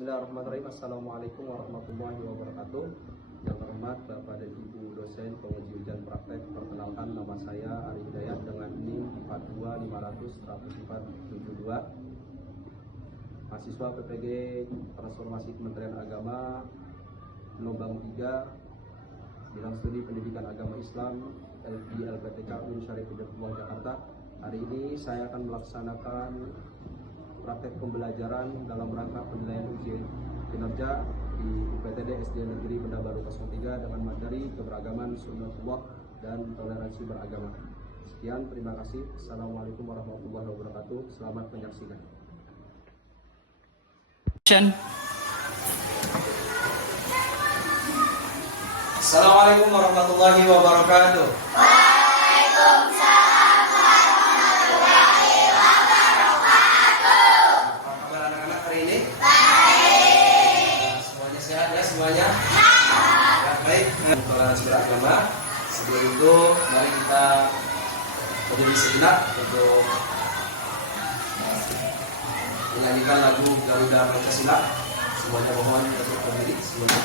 Bismillahirrahmanirrahim. Assalamualaikum warahmatullahi wabarakatuh. Yang terhormat Bapak dan Ibu dosen penguji ujian praktek, perkenalkan nama saya Ari Hidayat dengan NIM 42500-10472, mahasiswa PPG Transformasi Kementerian Agama gelombang 3 bidang studi pendidikan agama Islam di LPTK Unri Syarif Hidayatullah Jakarta. Hari ini saya akan melaksanakan praktek pembelajaran dalam rangka penilaian ujian kinerja di UPTD SD Negeri Benda Baru 03 dengan materi keberagaman sunnatullah dan toleransi beragama. Sekian, terima kasih. Assalamualaikum warahmatullahi wabarakatuh. Selamat menyaksikan. Assalamualaikum warahmatullahi wabarakatuh. Waalaikumsalam warahmatullahi wabarakatuh. Apa kabar anak-anak hari ini? Baik. Semuanya sehat ya semuanya? Ya. Baik. Toleransi beragama. Sebelum itu mari kita berdiri sejenak untuk menyanyikan lagu Garuda Pancasila. Semuanya mohon untuk berdiri semuanya.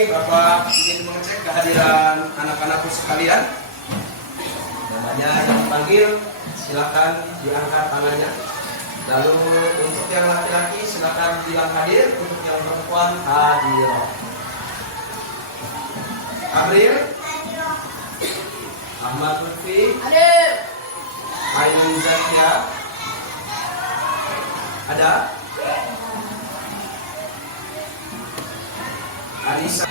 Bapak ingin mengecek kehadiran anak-anakku sekalian. Namanya yang dipanggil silakan diangkat tangannya. Lalu untuk yang laki-laki silakan bilang hadir, untuk yang perempuan hadir. April, Ahmad Lutfi, Hadir. Ainun Zakia, ada? Anissa.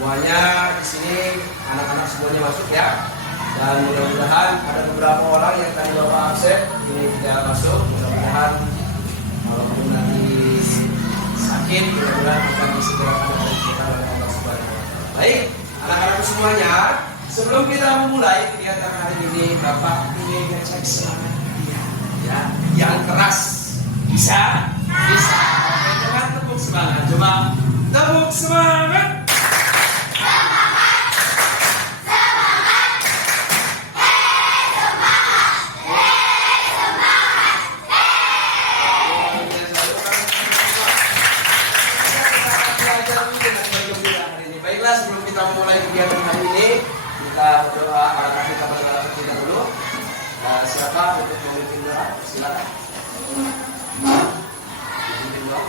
Semuanya di sini anak-anak semuanya masuk ya. Dan mudah-mudahan ada beberapa orang yang tadi Bapak absen ini tidak masuk. Mudah-mudahan walaupun nanti sakit, mudah-mudahan akan disegerakan oleh kita oleh Allah Subhanahu wa Ta'ala. Baik, anak-anak semuanya, sebelum kita memulai kegiatan hari ini, Bapak ingin ngecek semangat kalian ya. Yang keras bisa? Bisa. Oke, jangan tepuk semangat, coba tepuk semangat. Baiklah, sebelum kita memulai kegiatan hari ini, kita berdoa. Apakah kita berdoa terlebih dahulu? Siapa untuk memimpin doa? Silakan. Memimpin doa.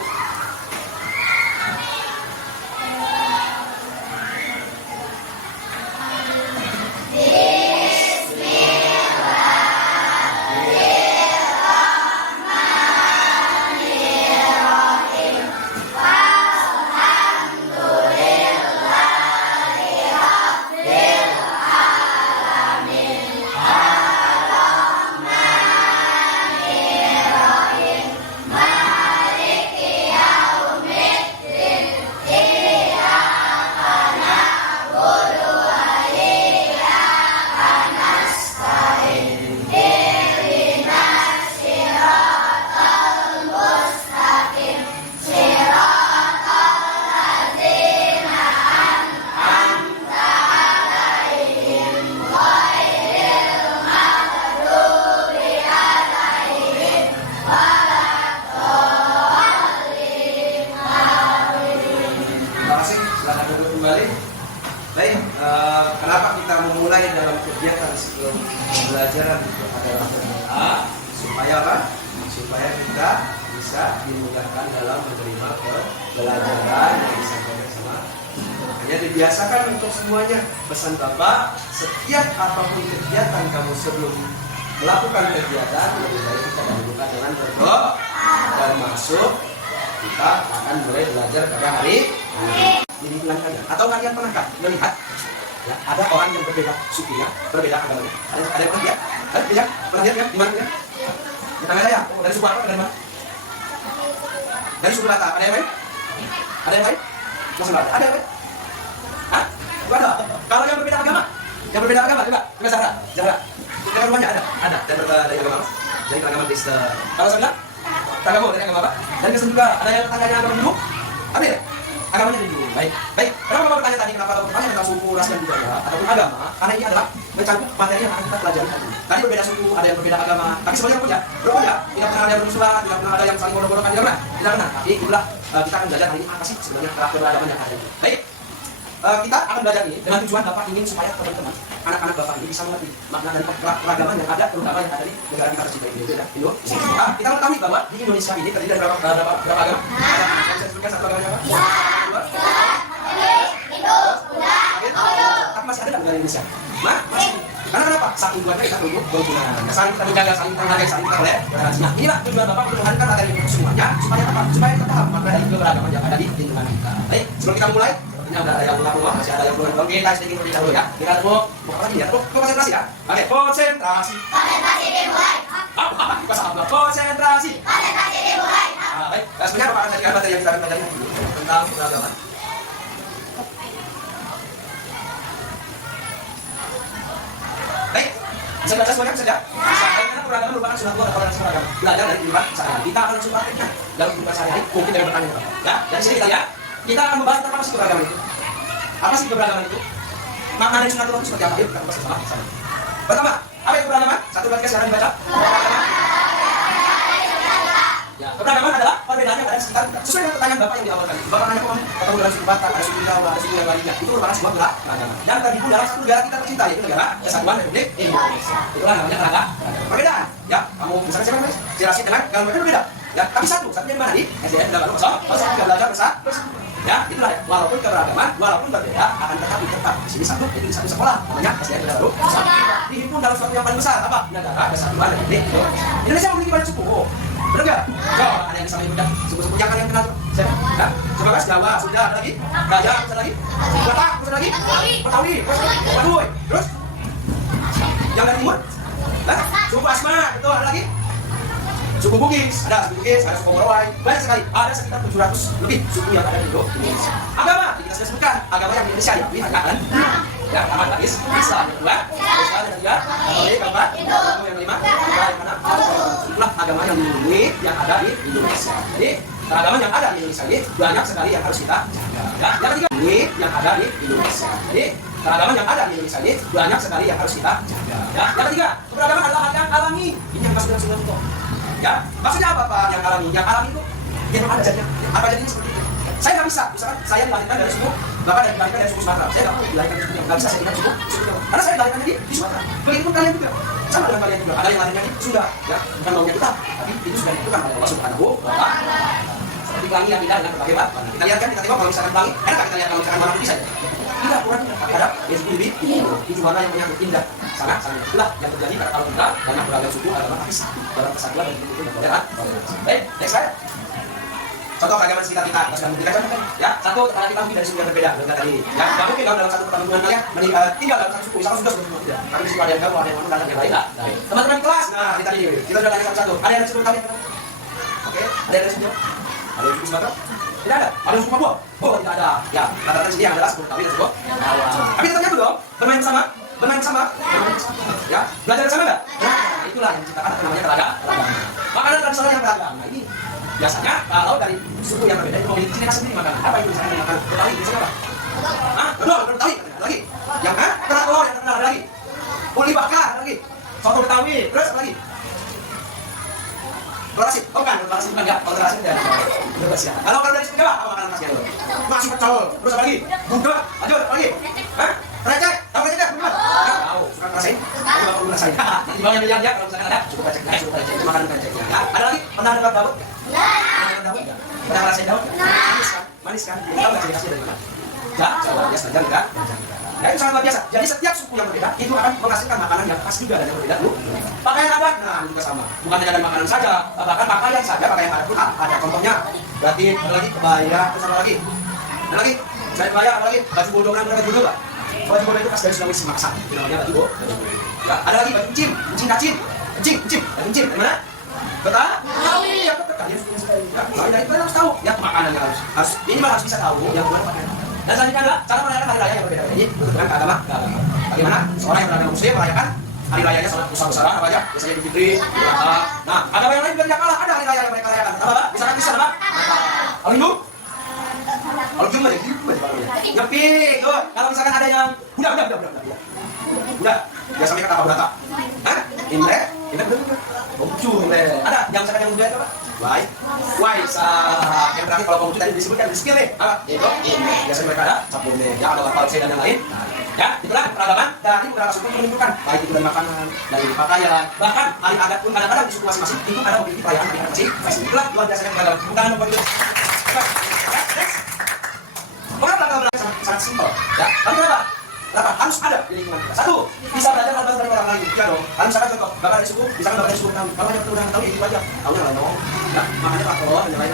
sebelum pembelajaran itu adalah berdoa supaya apa? Supaya kita bisa dimudahkan dalam menerima pelajaran yang disampaikan sama. Hanya dibiasakan untuk semuanya. Pesan Bapak, setiap apapun kegiatan kamu sebelum melakukan kegiatan, lebih baik kita dahulukan dengan berdoa dan masuk. Kita akan mulai belajar pada hari ini bulan kalian. Atau kalian pernahkah melihat ya, ada orang yang berbeda sukunya, berbeda agamanya? Ada yang pernah lihat? Ada pernah lihat ya? Di mana ya? Di tengah saya. Oh, dari suku apa? Dari mana? Dari suku Batak. Ada yang lain? Ada yang lain? Masih ada? Ada yang lain? Hah? Ada. Kalau yang berbeda agama? Yang berbeda agama juga? Juga Zahra? Zahra? Yang rumahnya ada? Ada. Dari agama apa? Dari agama Kristen. Kalau saya bilang? Agama dari agama apa? Dari Kristen juga. Ada yang tetangganya agama dulu? Ada ya? Agamanya dari dulu. Baik. Baik. Kenapa Bapak bertanya tadi? Kenapa Bapak bertanya tentang suku, ras, dan budaya ataupun agama? Karena ini adalah mencangkup materi yang akan kita pelajari tadi. Tadi berbeda suku, ada yang berbeda agama. Tapi semuanya rukun ya? Rukun ya? Tidak pernah ada yang bermusuhan, tidak pernah ada yang saling bodoh-bodohkan, tidak pernah? Tidak pernah. Tapi itulah kita akan belajar hari ini apa sih sebenarnya karakter beragama yang ada. Baik. Kita akan belajar ini dengan tujuan Bapak ingin supaya teman-teman anak-anak Bapak ini bisa mengerti makna dari keragaman yang ada, terutama yang ada di negara kita tercinta ini, ya, Indonesia. Kita mengetahui bahwa di Indonesia ini terdiri dari berapa agama? Saya sebutkan satu agamanya apa? Tapi masih ada nggak negara Indonesia? Nah, masih. Karena kenapa? Saking buatnya kita tunggu kerukunan, saling kita menjaga, saling kita menghargai, saling kita toleransi. Nah, inilah tujuan Bapak untuk menghadirkan materi ini semuanya supaya apa? Supaya kita paham makna dari keberagaman yang ada di lingkungan kita. Baik, sebelum kita mulai. Ini ada yang rumah, masih ada yang belum. Kita sedikit terlebih dahulu ya. Kita mau lagi ya. Konsentrasi ya. Oke, konsentrasi. Konsentrasi dimulai. Kita sama konsentrasi. Konsentrasi dimulai. Baik, sebenarnya Bapak akan mengajarkan materi yang kita akan pelajari tentang keberagaman. Baik, bisa belajar semuanya bisa ya. Karena keberagaman merupakan suatu toleransi beragama. Belajar dari kehidupan sehari-hari. Kita akan langsung prakteknya dalam kehidupan sehari-hari. Mungkin dari pertanyaan ya. Dari sini kita lihat. Kita akan membahas tentang apa sih keberagaman itu. Apa sih keberagaman itu? Makna dari sunatullah seperti apa? Yuk kita bahas bersama. Pertama, apa itu keberagaman? Satu kali sekarang dibaca. Ya, keberagaman adalah perbedaan yang ada di sekitar kita. Sesuai dengan pertanyaan Bapak yang di awal tadi. Bapak nanya kok ketemu dengan suku Batak, ada suku Jawa, ada suku yang lainnya. Itu merupakan sebuah keberagaman. Dan terhimpun dalam satu negara kita tercinta, yaitu negara Kesatuan Republik Indonesia. Itulah namanya keberagaman. Perbedaan. Ya, kamu misalnya siapa guys? Si Rasid dengan kalau mereka berbeda. Ya, tapi satunya di mana di SDN tidak baru kita belajar bersama. Ya, itulah ya. Walaupun keberagaman, walaupun berbeda, akan tetap di sini satu, jadi di satu sekolah. Namanya SDN Baru. Dihimpun dalam suatu yang paling besar, apa? Negara Kesatuan Republik Indonesia. Indonesia memiliki banyak suku. Benar nggak? Coba ada yang bisa menyebutkan suku-suku yang kalian kenal? Siapa? Ya, coba guys, Jawa, sudah ada lagi. Gajah, ada lagi. Batak, ada lagi. Betawi, Baduy. Terus? Yang dari timur? Nah, suku Asma, betul, ada lagi. Suku Bugis, ada suku Morowai, banyak sekali. Ada sekitar 700 lebih suku yang ada di Indonesia. Agama, kita sudah sebutkan. Agama yang di Indonesia ya, ini kan? Ya, agama Islam yang kedua, Islam yang ketiga, Katolik, keempat, yang kelima, yang keenam, itulah agama yang dilindungi yang ada di Indonesia. Jadi, keragaman yang ada di Indonesia ini banyak sekali yang harus kita jaga. Ya, yang ketiga, ini yang ada di Indonesia. Jadi, keragaman yang ada di Indonesia ini banyak sekali yang harus kita jaga. Ya, yang ketiga, keberagaman adalah hal yang alami. Ini yang maksudnya sudah untuk. Ya, maksudnya apa Pak yang alami? Yang alami itu yang ada jadinya. Apa jadinya seperti itu? Saya nggak bisa, misalkan saya dilahirkan dari suku, Bapak dilahirkan dari suku Sumatera. Saya nggak mau dilahirkan dari suku yang nggak bisa saya dilahirkan suku Jawa. Karena saya dilahirkan di Sumatera. Begitupun kalian juga, sama dengan kalian juga. Ada yang lahirnya di Sunda, ya, bukan maunya kita, tapi itu sudah ditentukan oleh Allah Subhanahu wa Ta'ala. Seperti pelangi yang tidak dengan berbagai warna. Kita lihat kan, kita tengok kalau misalkan pelangi, enak kita lihat kalau misalkan warna putih saja. Tidak, kurang ada yang itu warna yang menyangkut indah. Sangat itulah yang terjadi kalau kita banyak beragam suku agama tapi satu dalam kesatuan dan itu dan toleransi. Baik, next slide. Contoh keragaman sekitar kita, kita contohkan ya. Satu, tetangga kita mungkin dari suku yang berbeda dengan tadi. Ya, nggak mungkin kalau dalam satu perkampungan kalian tinggal dalam satu suku, misalkan sudah tidak. Tapi di situ ada yang kamu, ada yang mana, yang lain lah. Teman-teman kelas, nah kita tadi kita sudah tanya satu-satu. Ada yang dari suku kalian? Oke, ada yang dari suku? Ada yang suku Sumatera? Tidak ada. Ada yang suku Papua? Oh, tidak ada. Ya, kata-kata sini yang adalah suku Betawi dan suku Jawa. Tapi tetap nyatu dong, bermain bersama. Ya, belajar bersama nggak? Nah, itulah yang diciptakan namanya keragaman. Makanan tradisional yang beragam. Nah, ini biasanya kalau dari suku yang berbeda itu memiliki ciri khas sendiri makanan. Apa itu misalnya makan Betawi? Biasanya apa? Hah? Betul, Betawi. Lagi. Yang kerak telur yang terkenal ada lagi. Uli bakar ada lagi. Soto Betawi. Terus apa lagi? Telur asin. Oh bukan ya. Kalau telur asin tidak ada. Kalau dari suku Jawa apa makanan khasnya itu? Nasi pecel. Terus apa lagi? Gudeg. Lanjut apa lagi? Hah? Recek. Tahu recek nggak? Tahu. suka ngerasain? Nanti bapak ngerasain. Nanti bang yang bilang ya kalau misalkan ada cukup cek ya, cukup cek makanan ceknya. Ya, ada lagi pernah dengar daun? Pernah ngerasain daun? Manis kan? Manis kan? Tahu nggak ciri khasnya dari mana? Ya, coba biasa aja enggak. Nah, itu sangat luar biasa. Jadi setiap suku yang berbeda itu akan menghasilkan makanan yang khas juga dan yang berbeda. Pakaian adat, nah juga sama. Bukan hanya dari makanan saja, bahkan pakaian saja, pakaian adat pun ada contohnya. Berarti ada lagi kebaya, terus apa lagi? Ada lagi, selain kebaya, ada lagi baju bodoh, kan baju bodoh, Pak. Baju bodoh itu khas dari Sulawesi Makassar. Itu namanya baju bodoh. Ya, ada lagi baju encim, kacin, baju encim, dari mana? Betul? Tahu ya, betul. Kalian punya sekali. Ya, kalian itu harus tahu. Ya, makanannya harus minimal harus bisa tahu. Yang mana pakaian. Dan selanjutnya adalah cara merayakan hari raya yang berbeda. Jadi menentukan ke agama. Bagaimana seorang yang beragama Muslim merayakan hari rayanya sholat besar-besaran apa aja? Biasanya Idul Fitri, Idul Adha. Nah, agama yang lain juga tidak kalah. Ada hari raya yang mereka rayakan. Apa, Pak? Misalkan Kristen apa? Kalau Hindu? Kalau Jumat ya, nyepi. Tuh, kalau misalkan ada yang udah. Biasanya kata apa berata? Hah? Imlek udah. Bongcu Imlek. Ada yang misalkan yang muda itu apa? Waisak. Yang terakhir kalau bongcu tadi disebutkan di skill nih. Apa? Itu. Biasanya mereka ada sabun nih. Ya ada lapal dan yang lain. Ya, itulah peradaban dari beberapa suku menunjukkan baik itu dari makanan, dari pakaian, bahkan hari adat pun kadang-kadang di suku masing-masing itu ada memiliki perayaan hari adat masing-masing. Itulah luar biasanya beragam. Bukan nomor itu. Mengapa beragam sangat simpel? Ya, tapi kenapa? Harus ada di lingkungan kita. Satu, bisa belajar hal baru dari orang lain. Ya dong. Kalau misalkan contoh, bapak dari suku, misalkan bapak dari suku tahu, kalau yang udah tahu itu aja. Tahu yang lain dong. Ya, makanya faktor yang lain.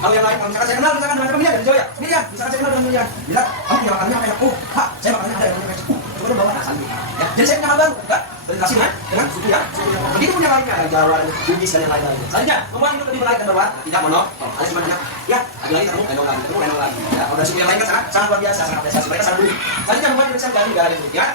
Kalau yang lain, kalau misalkan saya kenal, misalkan dengan temannya dari Jawa ya, sendirian. Misalkan saya kenal dengan temannya, bilang, kamu punya makanannya apa ya? Oh, Pak, saya makanannya ada yang namanya coba dong bawa asal ya. Jadi saya punya hal baru, kan? Berinteraksi dengan suku ya. Begitu punya lainnya, ada Jawa, Bugis dan yang lain-lain. Selanjutnya, membuat hidup lebih menarik dan berwarna, tidak monoton. Ada cuma hanya, ya, ada lagi ketemu lagi. Ya, kalau dari suku yang lain kan sangat luar biasa, sangat apresiasi mereka sangat unik. Selanjutnya membuat Indonesia menjadi negara yang unik ya.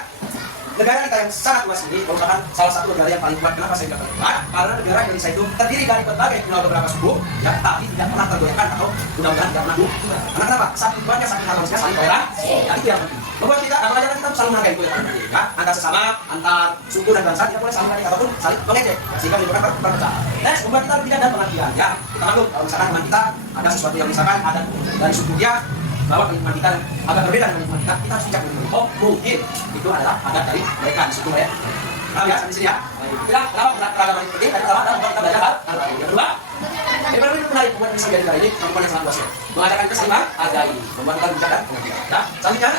Negara kita yang sangat luas ini merupakan salah satu negara yang paling kuat. Kenapa saya bilang kuat? Karena negara Indonesia itu terdiri dari berbagai pulau beberapa suku, ya, tapi tidak pernah tergoyahkan atau mudah-mudahan tidak pernah. Karena kenapa? Satu kuatnya satu manusia saling toleran. Ya, itu yang penting. Membuat kita, apalagi kita selalu menghargai kebebasan ya, antar sesama, antar suku dan bangsa tidak boleh saling menghargai ataupun saling mengejek, sehingga menimbulkan perpecahan. Next, membuat kita lebih dan pengertian. Ya, kita maklum kalau misalkan teman kita ada sesuatu yang misalkan ada dari suku dia bahwa lingkungan kita agak berbeda dengan lingkungan kita harus bijak dulu. Oh, mungkin itu adalah adat dari mereka di suku mereka. Nah, ya, sampai sini ya. Kenapa keragaman itu penting? Karena pertama adalah membuat kita belajar hal baru. Yang kedua, daripada itu menarik membuat bisa menjadi negara ini perempuan yang sangat luas ya. Mengadakan kita saling menghargai, membuat kita bijak dan pengertian. Nah, selanjutnya,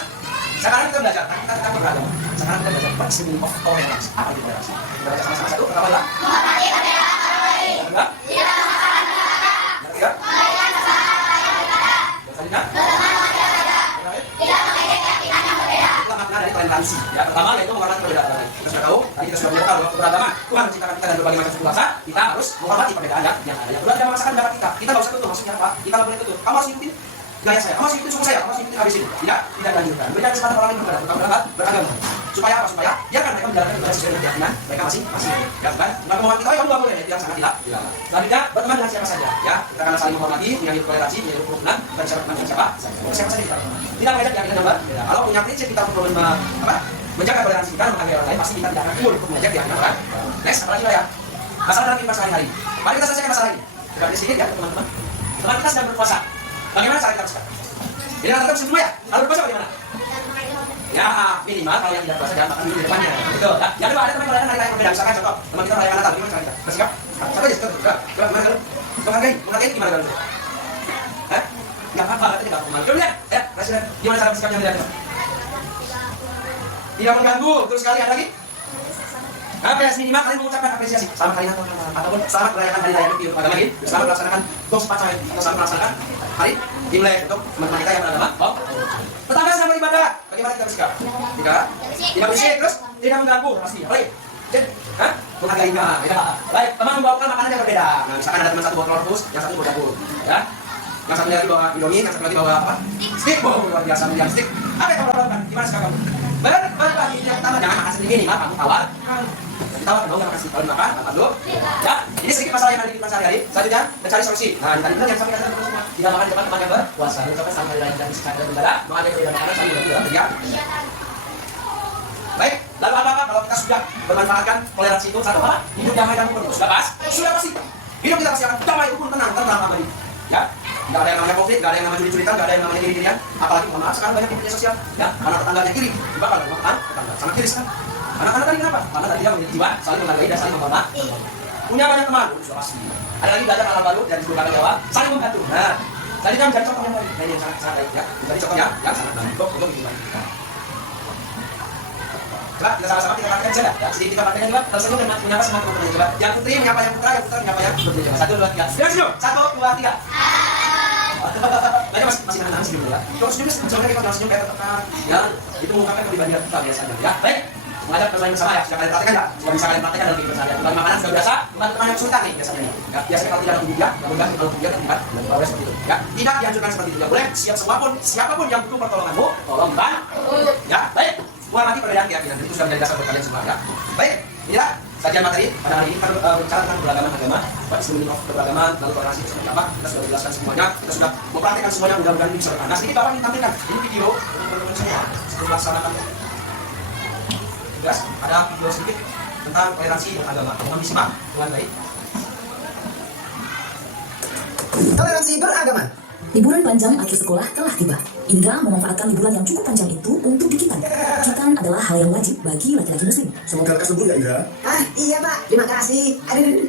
sekarang kita belajar, kita beragama. Sekarang kita belajar principle of tolerance. Apa itu toleransi? Kita baca sama-sama satu. Pertama adalah Menghormati perbedaan orang lain. Kedua, Tidak memaksakan negara. yang ketiga, Menghargai kesalahan rakyat negara. selanjutnya, Berteman mengerti perbedaan. terakhir, Tidak mengejek keyakinan yang berbeda. itulah makna dari toleransi. Ya, pertama yaitu menghormati perbedaan orang lain. Kita sudah tahu, tadi kita sudah belajar bahwa keberagaman Tuhan menciptakan kita dari berbagai macam suku bangsa. Kita harus menghormati perbedaan yang ada. Yang kedua, tidak memaksakan pendapat kita. Kita nggak usah tutup. Maksudnya apa? Kita nggak boleh tutup. Kamu harus ikutin gaya saya, kamu harus ikutin suku saya, kamu harus ikutin habis ini. Tidak dilanjutkan. Berikan kesempatan orang lain berpendapat beragama. Supaya apa? Supaya biarkan mereka menjalankan ibadah sesuai dengan keyakinan mereka masing-masing. Ya kan? Nggak kemauan kita, oh kamu nggak boleh. Itu yang sangat tidak. Selanjutnya, berteman dengan siapa saja. Ya, kita akan saling menghormati, punya hidup toleransi, punya hidup kerukunan, bukan siapa teman dengan siapa. Siapa saja kita. Tidak mengajak keyakinan yang berbeda. Kalau punya prinsip kita untuk menjaga toleransi kita, menghargai orang lain, pasti kita tidak akan timbul untuk mengajak keyakinan orang. Next, apalagi ya? Masalah dalam kehidupan sehari-hari. Mari kita selesaikan masalah ini. Kita beri sedikit ya, teman-teman. Teman kita sedang berpuasa. Bagaimana cara kita berpuasa? Jadi kita tetap semua ya. Kalau berpuasa bagaimana? Ya minimal kalau yang tidak puasa jangan makan dulu di depannya. Betul. Ya, yang kedua ada teman merayakan hari raya berbeda. Misalkan contoh teman kita merayakan Natal, gimana cara kita? Bersikap? Satu aja, satu. Gimana kalau? Menghargai gimana kalau? Hah? Nggak apa-apa, katanya nggak apa-apa. Coba lihat, ya, Presiden, gimana cara bersikapnya melihat? Tidak mengganggu. Terus sekali ada lagi? Apresiasi minimal kalian mengucapkan apresiasi selamat hari Natal ataupun selamat merayakan hari raya untuk agama ini, selamat melaksanakan Gong Sepacawe atau selamat melaksanakan hari Imlek untuk teman-teman kita yang beragama. Oh, tetangga sama ibadah, bagaimana kita bersikap? Tidak berisik, terus tidak mengganggu, pasti. Baik, menghargai enggak? Ya. Baik, teman membawakan makanan yang berbeda. Nah, misalkan ada teman satu bawa telur rebus, yang satu bawa dapur, ya. Yang satu lagi bawa Indomie, yang satu lagi bawa apa? Stick, luar biasa melihat stick. Apa yang kamu lakukan? Gimana sikap kamu? Balik yang pertama jangan makan sendiri nih, kamu tawar. Tawar dong, jangan kasih kalau dimakan, makan dulu. Ya, ini sedikit masalah yang ada di kehidupan sehari-hari. Selanjutnya mencari solusi. Nah, tadi bilang yang sampai kita semua tidak makan cepat teman yang berpuasa. Yang sampai sampai hari dan sekarang negara, mengajar kepada makanan sambil berdoa ya. Baik, lalu apa kalau kita sudah memanfaatkan toleransi itu satu apa? Hidup damai dan rukun. Sudah pas? Sudah pasti. Hidup kita pasti akan damai, rukun, tenang abadi. Ya, nggak ada yang namanya konflik, nggak ada yang namanya curi-curitan, nggak ada yang namanya diri-dirian. Apalagi mohon maaf sekarang banyak di media sosial, ya, anak tetangganya kiri, dibakar rumah tetangga, sana kiri sekarang. Anak-anak tadi kenapa? Karena tadi dia memiliki jiwa saling menghargai dan saling menghormati. Punya banyak teman, sudah pasti. Ada lagi belajar hal baru dari seluruh Jawa, saling membantu. Nah, tadi dia menjadi contoh yang baik. Nah, ini yang sangat baik ya. Menjadi contoh yang sangat baik untuk lingkungan kita. Coba kita sama-sama kita praktekkan saja ya. Jadi kita praktekkan juga tersenyum dan menyapa semua teman-teman. Coba yang putri menyapa yang putra, yang putra menyapa yang putri. Coba 1, 2, 3. Senyum, senyum. 1, 2, 3. Mereka masih nahan senyum ya. Kalau senyum sebenarnya kita senyum kayak tekan ya. Itu mengungkapkan kepribadian kita biasanya ya. Baik. Mengajar permainan bersama ya. Siapa yang praktekkan ya? Sudah bisa kalian praktekkan dalam kehidupan sehari-hari. Kalau makanan sudah biasa, teman-teman yang kesulitan nih biasanya. Ya, biasanya kalau tidak ada tujuan, ya mudah kalau tujuan terlibat dan boleh seperti itu. Ya, tidak dianjurkan seperti itu. Ya boleh. Siapapun yang butuh pertolonganmu, tolong bantu. Ya, baik. Buat nanti perbedaan keyakinan itu sudah menjadi dasar buat kalian semua ya. Baik, inilah sajian materi pada hari ini. Kita berbicara tentang keberagaman agama, what is the meaning of keberagaman, lalu toleransi itu seperti apa. Kita sudah jelaskan semuanya, kita sudah mempraktikkan semuanya. Mudah-mudahan ini bisa bermanfaat. Nah, sedikit Bapak ingin tampilkan ini video untuk teman-teman semua sebelum melaksanakan tugas. Ada video sedikit tentang toleransi beragama. Mohon disimak dengan baik. Toleransi beragama. Liburan panjang akhir sekolah telah tiba. Indra memanfaatkan liburan yang cukup panjang itu untuk dikitan. Kitan adalah hal yang wajib bagi laki-laki muslim. Semoga lekas sembuh ya Indra. Iya Pak, terima kasih. Aduh.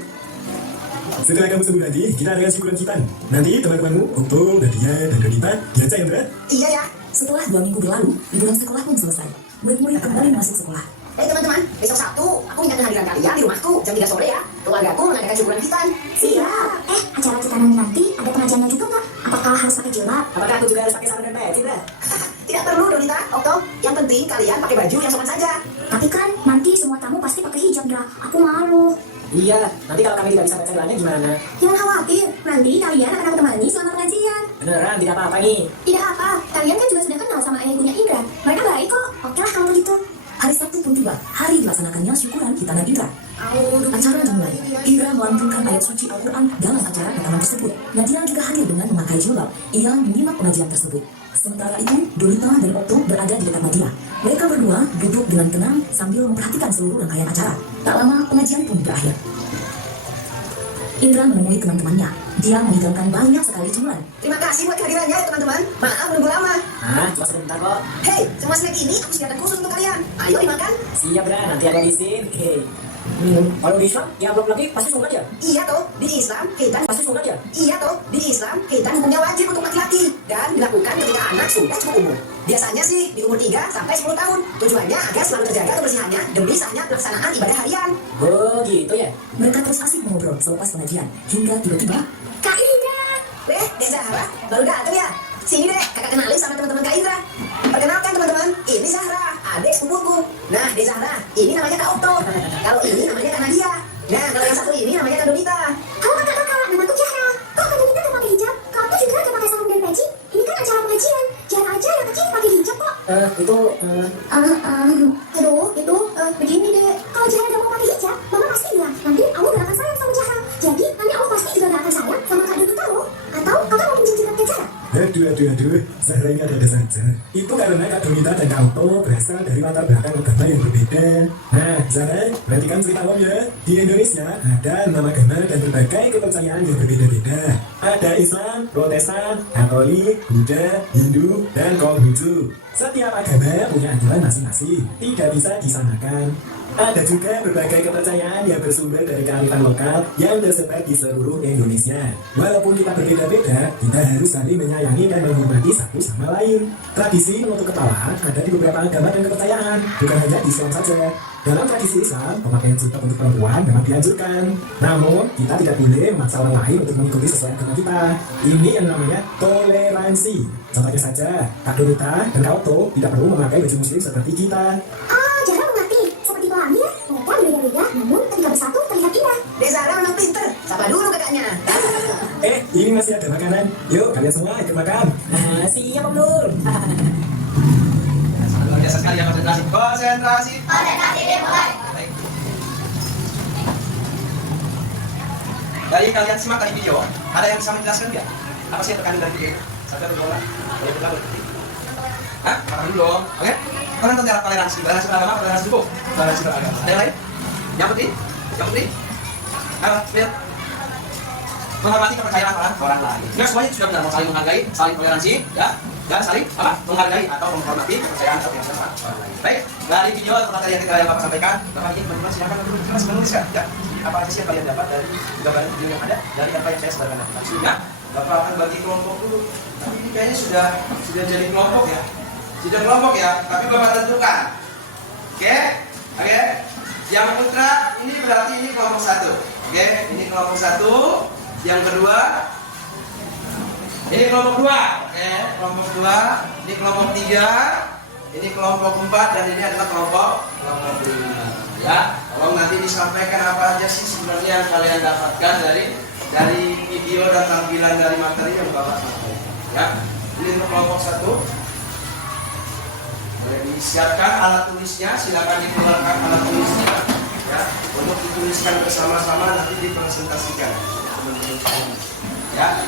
Setelah kamu sembuh nanti, kita adakan syukuran kitan. Nanti teman-temanmu, Untung, Nadia, dan Donita, diajak Indra. Iya ya. Setelah 2 minggu berlalu, liburan sekolah pun selesai. Murid-murid kembali masuk sekolah. Teman-teman, besok Sabtu aku minta kehadiran kalian di rumahku jam 3 sore ya. Keluargaku mengadakan syukuran kitan. Siap. Acara kita nanti ada pengajiannya juga nggak? Apakah harus pakai jilbab? Apakah aku juga harus pakai sarung dan peci, Indra? Tidak perlu, Donita, Okto. Yang penting kalian pakai baju yang sopan saja. Tapi kan nanti semua tamu pasti pakai hijab, Dra. Aku malu. Iya, nanti kalau kami tidak bisa baca doanya gimana? Jangan khawatir, nanti kalian akan aku temani selama pengajian. Beneran, tidak apa-apa nih. Tidak apa, kalian kan juga sudah kenal sama ayah ibunya Indra. Mereka baik kok. Oke lah kalau begitu. Hari Sabtu pun tiba, hari dilaksanakannya syukuran khitanan Indra. Acara dimulai. Indra melantunkan ayat suci Al-Quran dalam acara khitanan tersebut. Nadia juga hadir dengan memakai jilbab. Ia menyimak pengajian tersebut. Sementara itu, Donita dan Otto berada di dekat Nadia. Mereka berdua duduk dengan tenang sambil memperhatikan seluruh rangkaian acara. Tak lama pengajian pun berakhir. Indra menemui teman-temannya. Dia menghidangkan banyak sekali cemilan. Terima kasih buat kehadirannya ya teman-teman. Maaf menunggu lama. Cuma sebentar kok. Hei, semua snack ini aku sediakan khusus untuk kalian. Ayo dimakan. Siap, Bra. Nanti ada di sini. Kalau di Islam, yang belum lagi pasti sunat ya? Iya toh, di Islam khitan Pasti sunat ya? Iya toh, di Islam khitan hukumnya wajib untuk laki-laki dan dilakukan ketika anak sudah cukup umur. Biasanya sih di umur 3 sampai 10 tahun. Tujuannya agar selalu terjaga kebersihannya demi sahnya pelaksanaan ibadah harian. Oh gitu ya? Mereka terus asik mengobrol selepas pengajian. Hingga tiba-tiba, Kak Indra. Dek Zahra, baru datang ya? Sini deh, kakak kenalin sama teman-teman Kak Indra. Perkenalkan teman-teman, ini Zahra, adik sepupuku. Nah, Dek Zahra, ini namanya Kak Okto. Kalau ini namanya Kak Nadia. Nah, kalau yang satu ini namanya Kak Donita. Halo kakak-kakak, namaku Zahra. Kok Kak Donita gak pakai hijab? Kamu juga gak pakai sarung dan peci? Ini kan acara pengajian. Zahra aja yang kecil pakai hijab kok. Begini deh. Kalau Zahra gak mau pakai hijab, Mama pasti bilang, nanti Allah gak akan sayang sama Zahra. Jadi, nanti Allah pasti juga gak akan sayang sama Kak Donita loh. Atau kakak mau menjijikan Zahra? Aduh, Zahra ini ada saja. Itu karena Kak Donita dan Kak Otto berasal dari latar belakang agama yang berbeda. Nah, Zahra, perhatikan cerita awam ya. Di Indonesia ada 6 agama dan berbagai kepercayaan yang berbeda-beda. Ada Islam, Protestan, Katolik, Buddha, Hindu, dan Konghucu. Setiap agama punya aturan masing-masing, tidak bisa disamakan. Ada juga berbagai kepercayaan yang bersumber dari kearifan lokal yang tersebar di seluruh Indonesia. Walaupun kita berbeda-beda, kita harus saling menyayangi dan menghormati satu sama lain. Tradisi menutup kepala ada di beberapa agama dan kepercayaan, bukan hanya di Islam saja. Dalam tradisi Islam, pemakaian jilbab untuk perempuan memang dianjurkan. Namun, kita tidak boleh memaksa orang lain untuk mengikuti sesuai agama kita. Ini yang namanya toleransi. Contohnya saja, Kak Donita dan Kak Otto tidak perlu memakai baju muslim seperti kita. Zahra mengerti. Seperti pelangi ya, mereka berbeda-beda, namun ketika bersatu terlihat indah. Dek Zahra memang pinter. Sapa dulu kakaknya. Ini masih ada makanan. Yuk, kalian semua ikut makan. Siap, Om Nur. Luar biasa sekali ya, konsentrasi. Konsentrasi. Konsentrasi dimulai. Baik. Dari kalian simak tadi video, ada yang bisa menjelaskan nggak? Apa sih yang terkandung dari video itu? Satu atau dua orang? Boleh kita berarti? Hah? Makan dulu dong. Oke? Kalian tentang toleransi beragama, toleransi hukum, toleransi beragama. Ada yang lain? Yang putih? Yang putih? Apa? Lihat. menghormati kepercayaan orang lain. Nah, semuanya sudah benar, mau saling menghargai, saling toleransi, ya, dan saling menghargai atau menghormati kepercayaan satu sama orang lain. Baik, dari video atau materi yang Bapak sampaikan, Bapak ingin teman-teman silakan untuk menuliskan, ya, apa aja sih yang kalian dapat dari gambaran video yang ada, dari apa yang saya sebarkan tadi. Maksudnya, Bapak akan bagi kelompok dulu. Tapi ini kayaknya sudah jadi kelompok ya, sudah kelompok ya. Tapi Bapak tentukan, oke. Yang putra ini berarti ini kelompok 1. Oke, ini kelompok 1. Yang kedua ini kelompok 2. Oke, kelompok 2. Ini kelompok 3. Ini kelompok 4 dan ini adalah kelompok 5. Ya, tolong nanti disampaikan apa aja sih sebenarnya yang kalian dapatkan dari video dan tampilan dari materi yang Bapak sampaikan. Ya, ini untuk kelompok 1. Boleh disiapkan alat tulisnya, silakan dikeluarkan alat tulisnya, ya, untuk dituliskan bersama-sama nanti dipresentasikan, ya.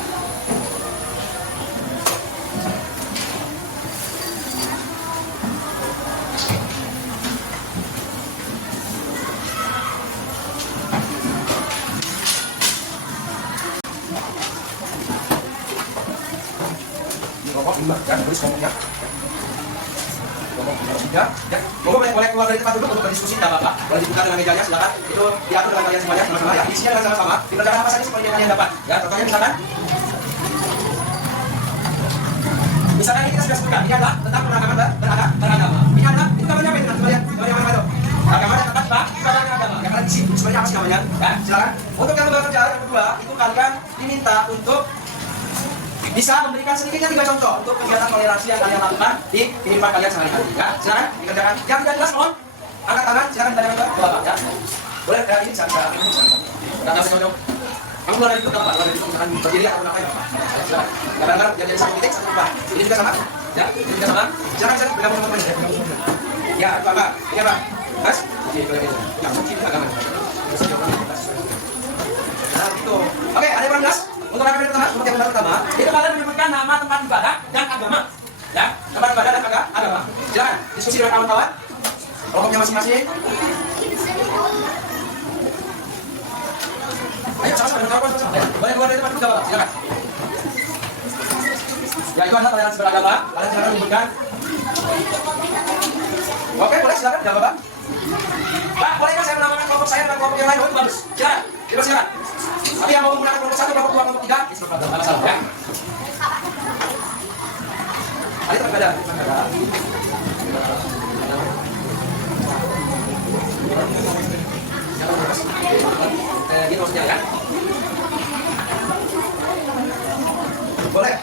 Ini kelompok 5, ya, tulis kelompoknya. Ya, boleh keluar dari tempat duduk untuk berdiskusi, tidak apa-apa. Boleh dibuka dengan mejanya, silakan. Itu diatur dengan kalian semuanya sama-sama ya. Isinya dengan sama-sama. Dikerjakan apa saja seperti yang kalian dapat. Ya, contohnya misalkan kita sudah sebutkan, ini adalah tentang peragaman beragama. Ini adalah, itu namanya apa itu? Coba lihat, apa itu? Agama dan tempat ibadah agama. Ya, kalian isi, sebenarnya apa sih namanya? Ya, silakan. Untuk yang bekerja yang kedua, itu kalian diminta untuk bisa memberikan sedikitnya 3 contoh untuk kegiatan toleransi yang kalian lakukan di kehidupan kalian sehari-hari. Ya, silakan dikerjakan. Yang tidak jelas mohon angkat tangan, silakan ditanyakan ke bawah, ya. Boleh ya, ini bisa. Dan jauh-jauh. Kamu keluar dari itu apa? Keluar dari itu misalkan berdiri atau apa ya? Silakan. Kadang-kadang jadi satu titik, satu tempat. Ini juga sama. Ya, ini juga sama. Silakan bergabung teman-teman. Ya, itu apa? Ini apa? Mas? Ini yang suci itu agama. Nah, gitu. Oke, ada yang jelas? Untuk yang pertama, itu kalian menyebutkan nama tempat ibadah dan agama. Ya, tempat ibadah dan agama. Silakan diskusi dengan kawan-kawan. Kelompoknya masing-masing. Ayo sama-sama dengan kawan-kawan. Boleh keluar dari tempat dulu, silakan. Ya, itu adalah toleransi beragama. Kalian silakan menyebutkan. Oke, boleh silakan, tidak apa-apa. Pak, bolehkah saya menamakan kelompok saya dan kelompok yang lain? Oh, itu bagus. Silakan, silakan. Tapi yang mau menggunakan kelompok 1, kelompok 2, kelompok 3, itu tidak masalah, ya. Ada terkada. Gitu maksudnya, kan? Boleh,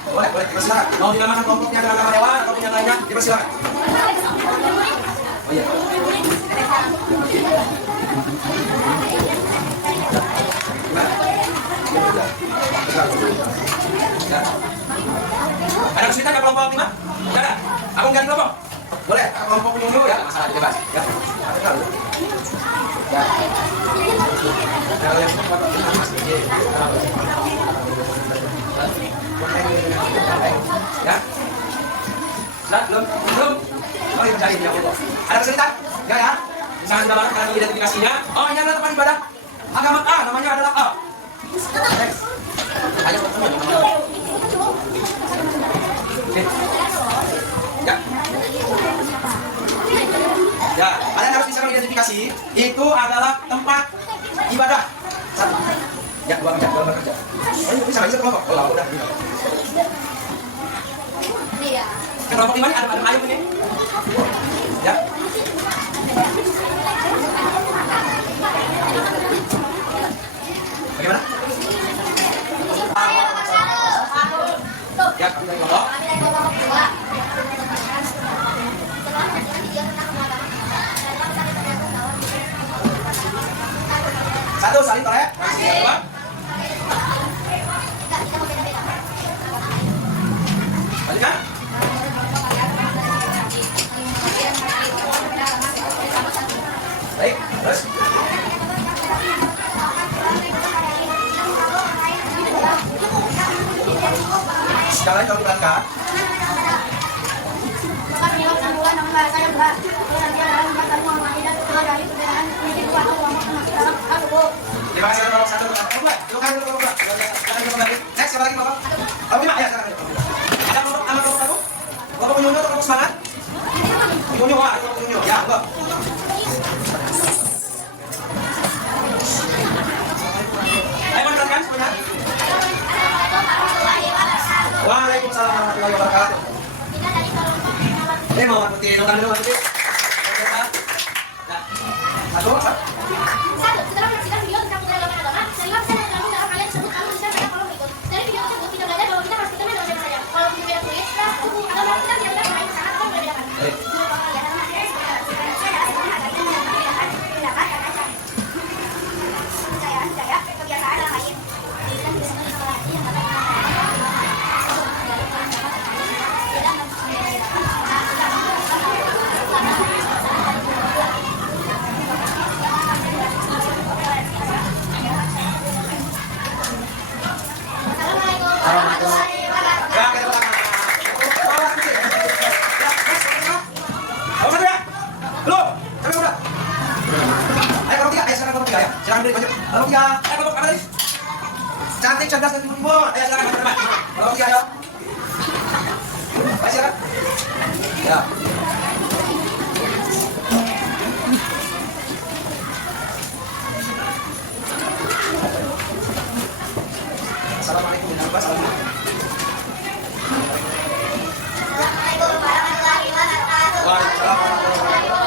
dipersilakan. Mau dinamakan kelompoknya dengan nama hewan, kelompok yang lainnya, dipersilakan. Oh iya. Ya. Ada kesulitan ke kelompok 5? Tidak ada? Aku ganti kelompok? Boleh, kelompok dulu ya, masalah bebas. Ya. Ya. Ya. Sudah, belum? Oh, mencari dia kelompok. Ada kesulitan? Enggak ya? Misalnya sudah banget kalian identifikasinya. Oh, ini adalah tempat ibadah agama A, namanya adalah A. Ayo, ya, kalian harus bisa mengidentifikasi itu adalah tempat ibadah. Satu. Ya, dua bekerja. Oh, ini bisa kelompok. Oh, udah. Kelompok 5 ini ada ayam ini. Ya. Bagaimana? Ya, kami dari kelompok. Satu, saling toleh. Dua. Lanjutkan. Baik, terus. Sekarang kalau diperhatikan. Terima kasih kelompok 1. Kelompok 2. Tunyo, itu tunyo. Ya, enggak. Ayo menerangkan semuanya. Waalaikumsalam warahmatullahi wabarakatuh. Mau putih, orang dulu putih. Satu. Setelah menyaksikan video tentang putri agama agama, saya bisa menerangkan cara kalian tersebut lalu bisa banyak kolom berikut. Dari video tersebut kita belajar bahwa kita harus berteman dengan siapa saja. Kalau berbeda kulit, suku, agama kita tidak bisa bermain sangat akan membedakan. Kebiasaan orang lain. Cantik, cerdas, dan timbul. Ayo silakan teman-teman. Kalau tiga ayo. Ayo silakan. Ya. Assalamualaikum warahmatullahi wabarakatuh. Assalamualaikum warahmatullahi wabarakatuh. Waalaikumsalam warahmatullahi wabarakatuh.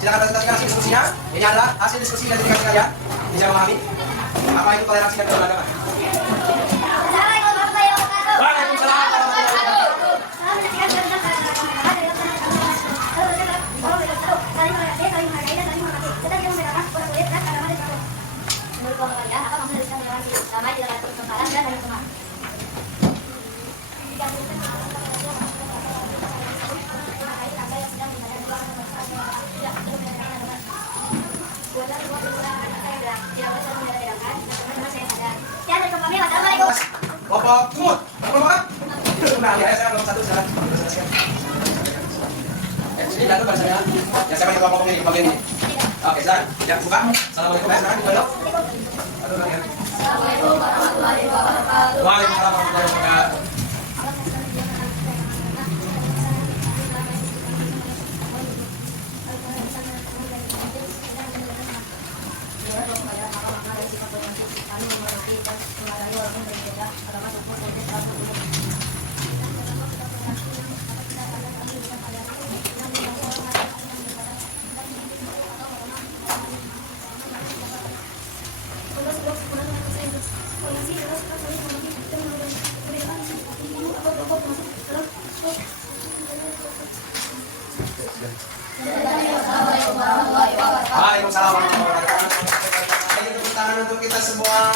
Silakan presentasikan hasil diskusinya. Ini adalah hasil diskusi dari tiga kalian. Bisa memahami apa itu toleransi dan keberagaman. Assalamualaikum warahmatullahi wabarakatuh. Waalaikumsalam warahmatullahi wabarakatuh. Bapak Kumut, Bapak. Nah, ya saya belum satu salah. Sini lalu bahasanya. Ya saya pakai ngomong ini bagian ini. Oke, Zan. Ya, buka. Assalamualaikum. Sekarang dibaca. Assalamualaikum warahmatullahi wabarakatuh. Waalaikumsalam warahmatullahi wabarakatuh. Waalaikumsalam warahmatullahi wabarakatuh. Ayo tepuk tangan untuk kita semua.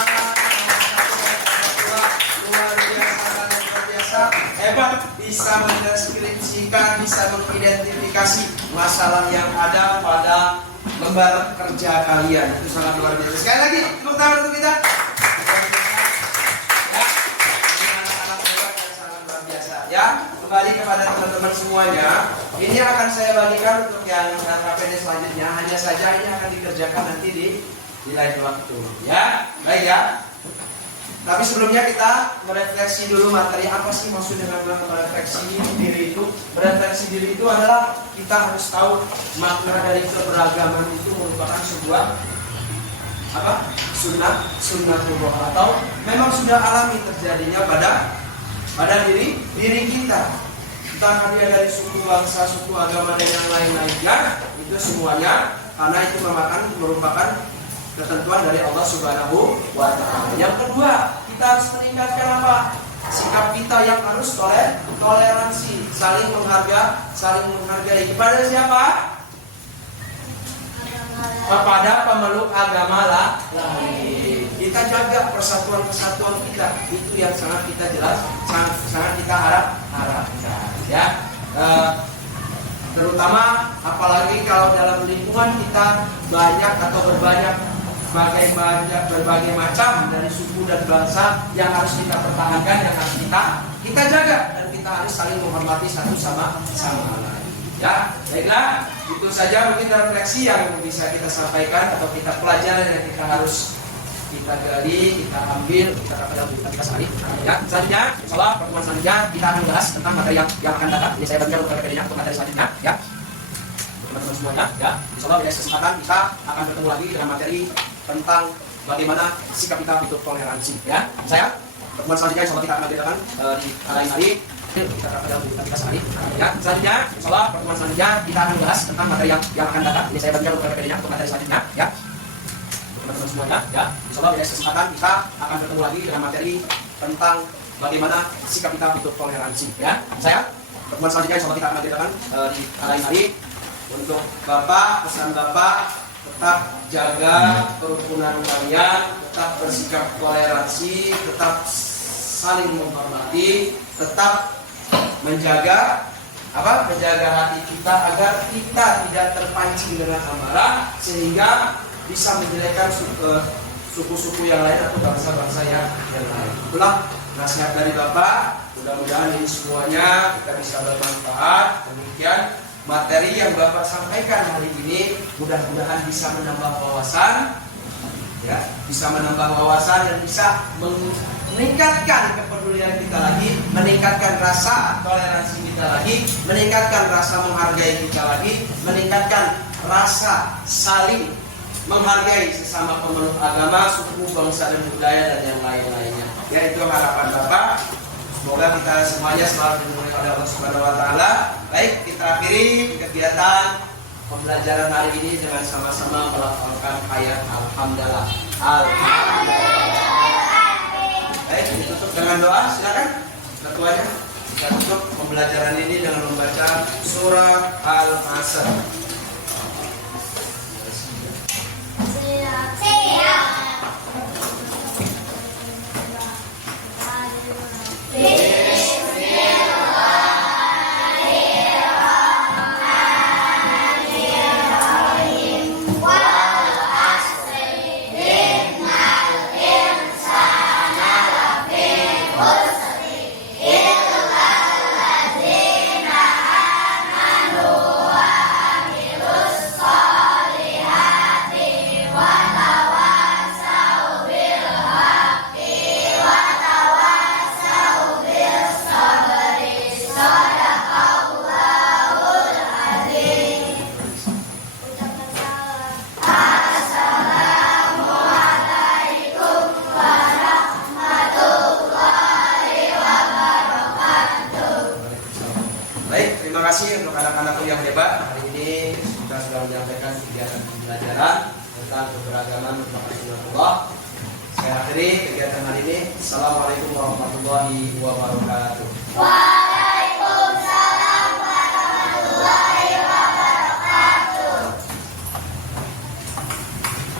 Luar biasa, luar biasa. Hebat, bisa mendeskripsikan, bisa mengidentifikasi masalah yang ada pada lembar kerja kalian. Itu sangat luar biasa. Sekali lagi, tepuk tangan untuk kita. Ya, kembali kepada teman-teman semuanya. Ini akan saya bagikan untuk yang KPD selanjutnya. Hanya saja ini akan dikerjakan nanti di lain waktu. Ya, baik ya. Tapi sebelumnya kita merefleksi dulu materi apa sih maksud dengan merefleksi diri itu. Merefleksi diri itu adalah kita harus tahu makna dari keberagaman itu merupakan sebuah apa? Sunnatullah, atau memang sudah alami terjadinya pada diri kita. Entah dia dari suku bangsa, suku agama dan yang lain-lainnya, itu semuanya karena itu merupakan ketentuan dari Allah Subhanahu wa Ta'ala. Yang kedua, kita harus meningkatkan apa? Sikap kita yang harus toleransi, saling menghargai kepada siapa? Kepada pemeluk agama lain. Itu kita jaga persatuan kesatuan kita. Itu yang sangat kita sangat kita harapkan ya. Terutama apalagi kalau dalam lingkungan kita banyak atau berbagai macam dari suku dan bangsa yang harus kita pertahankan, yang harus kita jaga, dan kita harus saling menghormati satu sama lain. Ya, baiklah, itu saja mungkin refleksi yang bisa kita sampaikan atau kita pelajaran yang kita harus kita gali, kita ambil, kita sehari. Ya, selanjutnya, insyaallah pertemuan selanjutnya kita akan bahas tentang materi yang akan datang. Ini saya bagikan untuk materi selanjutnya, ya. Teman-teman semuanya, ya. Insyaallah di kesempatan kita akan bertemu lagi dengan materi tentang bagaimana sikap kita untuk toleransi, ya. Saya pertemuan selanjutnya insyaallah kita akan beritakan di lain hari. Kita sehari. Ya, selanjutnya, insyaallah pertemuan selanjutnya kita akan bahas tentang materi yang akan datang. Ini saya bagikan untuk materi selanjutnya, ya. Teman-teman semuanya, ya. Insyaallah di kesempatan kita akan bertemu lagi dengan materi tentang bagaimana sikap kita untuk toleransi, ya. Saya pertemuan selanjutnya insyaallah kita akan beritakan di lain hari. Untuk Bapak, pesan Bapak tetap jaga kerukunan kalian, tetap bersikap toleransi, tetap saling menghormati, tetap menjaga hati kita agar kita tidak terpancing dengan amarah sehingga bisa menjelekkan suku-suku yang lain atau bangsa-bangsa yang lain. Itulah nasihat dari Bapak. Mudah-mudahan ini semuanya kita bisa bermanfaat. Demikian materi yang Bapak sampaikan hari ini, mudah-mudahan bisa menambah wawasan, ya, bisa menambah wawasan dan bisa meningkatkan kepedulian kita lagi, meningkatkan rasa toleransi kita lagi, meningkatkan rasa menghargai kita lagi, meningkatkan rasa saling menghargai sesama pemeluk agama, suku, bangsa, dan budaya, dan yang lain-lainnya. Ya, itu harapan Bapak. Semoga kita semuanya selalu dilindungi oleh Allah Subhanahu wa taala. Baik, kita akhiri kegiatan pembelajaran hari ini dengan sama-sama melafalkan ayat Alhamdulillah. Baik, ditutup dengan doa, silakan ketuanya. Kita tutup pembelajaran ini dengan membaca surat Al-Asr. Terima kasih untuk anak-anakku yang hebat. Hari ini kita sudah menyampaikan kegiatan pembelajaran tentang keberagaman Rasulullah. Saya akhiri kegiatan hari ini. Assalamualaikum warahmatullahi wabarakatuh.